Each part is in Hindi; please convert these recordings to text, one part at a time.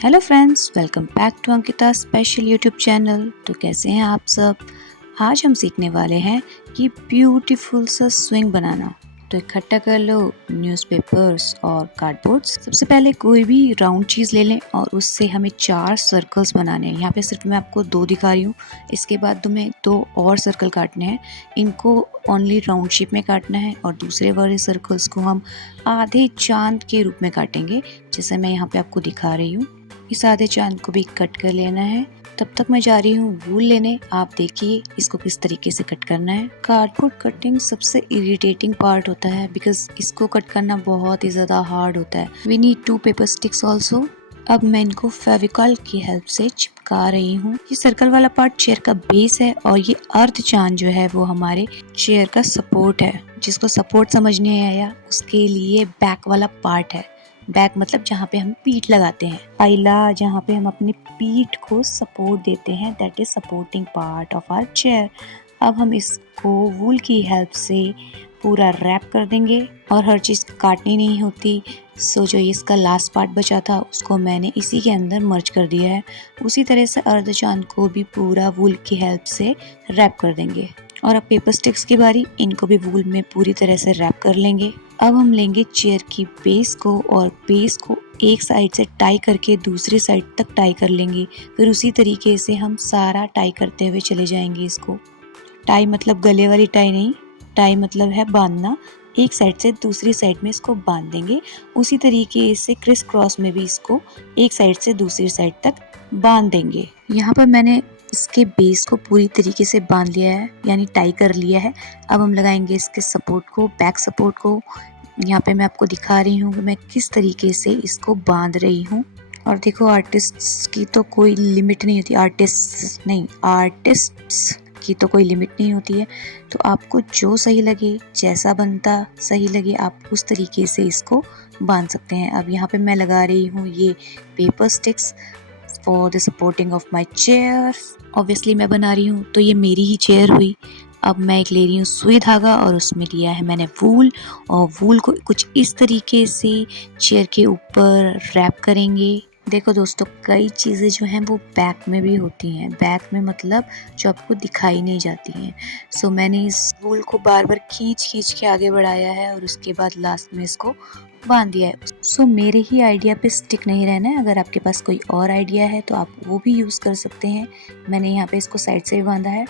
Hello friends, welcome back to Ankita special YouTube channel. तो कैसे हैं आप सब। आज हम सीखने वाले हैं कि ब्यूटीफुल सा स्विंग बनाना। तो इकट्ठा कर लो न्यूज़पेपर्स और कार्डबोर्ड्स। सबसे पहले कोई भी राउंड चीज़ ले लें और उससे हमें 4 सर्कल्स बनाने हैं। यहाँ पे सिर्फ मैं आपको 2 दिखा रही हूँ। इसके बाद तुम्हें 2 और सर्कल काटने हैं। इनको ओनली राउंड शेप में काटना है और दूसरे वाले सर्कल्स को हम आधे चांद के रूप में काटेंगे, जैसे मैं यहाँ पे आपको दिखा रही हूँ। इस आधे चांद को भी कट कर लेना है। तब तक मैं जा रही हूँ वूल लेने। आप देखिए इसको किस तरीके से कट करना है। कार्डबोर्ड कटिंग सबसे इरिटेटिंग पार्ट होता है बिकॉज इसको कट करना बहुत ही ज़्यादा हार्ड होता है। We need 2 paper sticks also. अब मैं इनको फेविकॉल की हेल्प से चिपका रही हूँ। ये सर्कल वाला पार्ट चेयर का बेस है और ये अर्ध चांद जो है वो हमारे चेयर का सपोर्ट है। जिसको सपोर्ट समझ नहीं आया उसके लिए बैक वाला पार्ट है। बैक मतलब जहाँ पे हम पीठ लगाते हैं, पाइला जहाँ पे हम अपनी पीठ को सपोर्ट देते हैं, that is supporting part of our chair. अब हम इसको वूल की हेल्प से पूरा रैप कर देंगे और हर चीज़ काटनी नहीं होती। सो जो इसका लास्ट पार्ट बचा था उसको मैंने इसी के अंदर मर्ज कर दिया है। उसी तरह से अर्धचांद को भी पूरा वूल की हेल्प से रैप कर देंगे। और अब पेपर स्टिक्स की बारी, इनको भी वूल में पूरी तरह से रैप कर लेंगे। अब हम लेंगे चेयर की बेस को और बेस को एक साइड से टाई करके दूसरी साइड तक टाई कर लेंगे। फिर उसी तरीके से हम सारा टाई करते हुए चले जाएंगे। इसको टाई मतलब गले वाली टाई नहीं, टाई मतलब है बांधना। एक साइड से दूसरी साइड में इसको बांध देंगे। उसी तरीके से क्रिस क्रॉस में भी इसको एक साइड से दूसरी साइड तक बांध देंगे। यहाँ पर मैंने इसके बेस को पूरी तरीके से बांध लिया है, यानी टाई कर लिया है। अब हम लगाएंगे इसके सपोर्ट को, बैक सपोर्ट को। यहाँ पे मैं आपको दिखा रही हूँ कि मैं किस तरीके से इसको बांध रही हूँ। और देखो आर्टिस्ट्स की तो कोई लिमिट नहीं होती, आर्टिस्ट्स की तो कोई लिमिट नहीं होती है। तो आपको जो सही लगे, जैसा बनता सही लगे, आप उस तरीके से इसको बांध सकते हैं। अब यहाँ पे मैं लगा रही हूँ ये paper sticks for the supporting of my chair. Obviously मैं बना रही हूँ तो ये मेरी ही चेयर हुई। अब मैं एक ले रही हूँ सुई धागा और उसमें लिया है मैंने वूल, और वूल को कुछ इस तरीके से चेयर के ऊपर रैप करेंगे। देखो दोस्तों, कई चीज़ें जो हैं वो बैक में भी होती हैं। बैक में मतलब जो आपको दिखाई नहीं जाती हैं। सो मैंने इस वूल को बार बार खींच के आगे बढ़ाया है और उसके बाद लास्ट में इसको बांध दिया है। सो मेरे ही आइडिया पे स्टिक नहीं रहना है। अगर आपके पास कोई और आइडिया है तो आप वो भी यूज़ कर सकते हैं। मैंने यहाँ पे इसको साइड से भी बांधा है,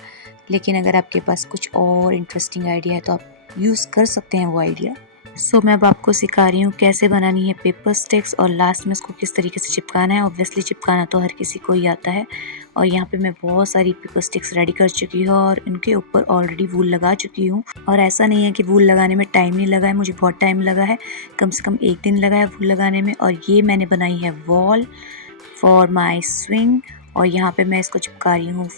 लेकिन अगर आपके पास कुछ और इंटरेस्टिंग आइडिया है तो आप यूज़ कर सकते हैं वो आइडिया। सो मैं अब आपको सिखा रही हूँ कैसे बनानी है पेपर स्टिक्स और लास्ट में इसको किस तरीके से चिपकाना है। ऑब्वियसली चिपकाना तो हर किसी को ही आता है। और यहाँ पे मैं बहुत सारी पेपर स्टिक्स रेडी कर चुकी हूँ और इनके ऊपर ऑलरेडी वूल लगा चुकी हूँ। और ऐसा नहीं है कि वूल लगाने में टाइम नहीं लगा है, मुझे बहुत टाइम लगा है, कम से कम 1 दिन लगा है वूल लगाने में। और ये मैंने बनाई है वॉल फॉर माई स्विंग। और यहाँ पे मैं इसको चिपका रही हूँ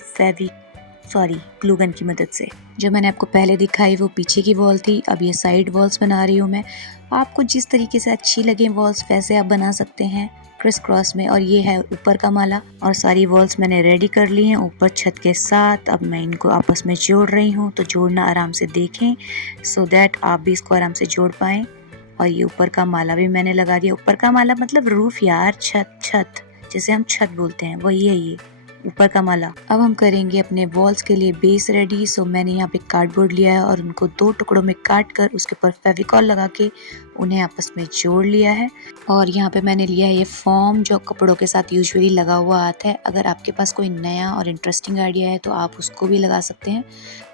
ग्लू गन की मदद से। जो मैंने आपको पहले दिखाई वो पीछे की वॉल थी, अब ये साइड वॉल्स बना रही हूँ मैं। आपको जिस तरीके से अच्छी लगे वॉल्स वैसे आप बना सकते हैं क्रिस क्रॉस में। और ये है ऊपर का माला और सारी वॉल्स मैंने रेडी कर ली हैं ऊपर छत के साथ। अब मैं इनको आपस में जोड़ रही हूँ, तो जोड़ना आराम से देखें सो दैट आप भी इसको आराम से जोड़ पाएँ। और ये ऊपर का माला भी मैंने लगा दिया। ऊपर का माला मतलब रूफ यार, छत जिसे हम छत बोलते हैं, वही है ये ऊपर का माला। अब हम करेंगे अपने वॉल्स के लिए बेस रेडी। सो मैंने यहाँ पे कार्डबोर्ड लिया है और उनको 2 टुकड़ों में काट कर उसके ऊपर फेविकॉल लगा के उन्हें आपस में जोड़ लिया है। और यहाँ पे मैंने लिया है ये फॉर्म जो कपड़ों के साथ यूजुअली लगा हुआ आता है। अगर आपके पास कोई नया और इंटरेस्टिंग आइडिया है तो आप उसको भी लगा सकते हैं,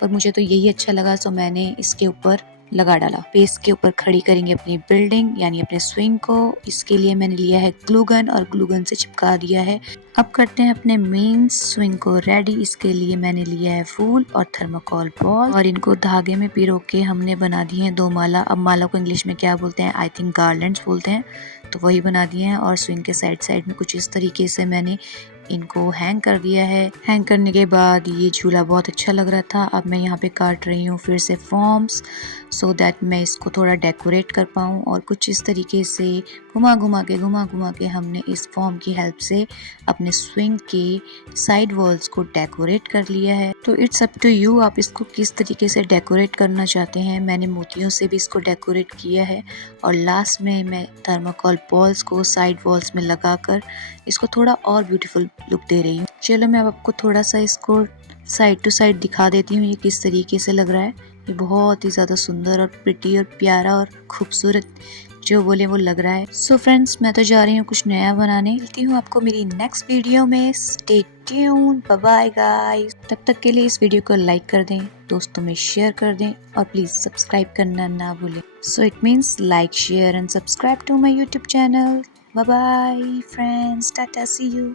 पर मुझे तो यही अच्छा लगा सो मैंने इसके ऊपर लगा डाला। बेस के ऊपर खड़ी करेंगे अपनी बिल्डिंग यानी अपने स्विंग को। इसके लिए मैंने लिया है ग्लू गन और ग्लू गन से चिपका दिया है। अब करते हैं अपने मेन स्विंग को रेडी। इसके लिए मैंने लिया है वूल और थर्माकोल बॉल और इनको धागे में पिरो के हमने बना दी है 2 माला। अब माला को इंग्लिश में क्या बोलते हैं, आई थिंक गार्लैंड्स बोलते हैं, तो वही बना दिए हैं। और स्विंग के साइड में कुछ इस तरीके से मैंने इनको हैंग कर दिया है। हैंग करने के बाद ये झूला बहुत अच्छा लग रहा था। अब मैं यहाँ पे काट रही हूँ फिर से फॉर्म्स सो दैट मैं इसको थोड़ा डेकोरेट कर पाऊँ। और कुछ इस तरीके से घुमा घुमा के हमने इस फॉर्म की हेल्प से अपने स्विंग के साइड वॉल्स को डेकोरेट कर लिया है। तो इट्स अप टू यू, आप इसको किस तरीके से डेकोरेट करना चाहते हैं। मैंने मोतियों से भी इसको डेकोरेट किया है और लास्ट में मैं थर्माकोल बॉल्स को साइड वॉल्स में लगाकर इसको थोड़ा और ब्यूटीफुल लुक दे रही हूँ। चलो मैं अब आपको थोड़ा सा इसको साइड टू साइड दिखा देती हूँ ये किस तरीके से लग रहा है। ये बहुत ही ज़्यादा सुंदर और प्रिटी और प्यारा और खूबसूरत जो बोले वो लग रहा है। सो फ्रेंड्स, मैं तो जा रही हूँ कुछ नया बनाने। मिलती हूँ आपको मेरी नेक्स्ट वीडियो में। Stay tuned, bye bye guys. तब तक के लिए इस वीडियो को लाइक कर दें, दोस्तों में शेयर कर दें और प्लीज सब्सक्राइब करना ना भूलें। So it means like, share and subscribe to my YouTube channel. Bye bye friends, tata, see you.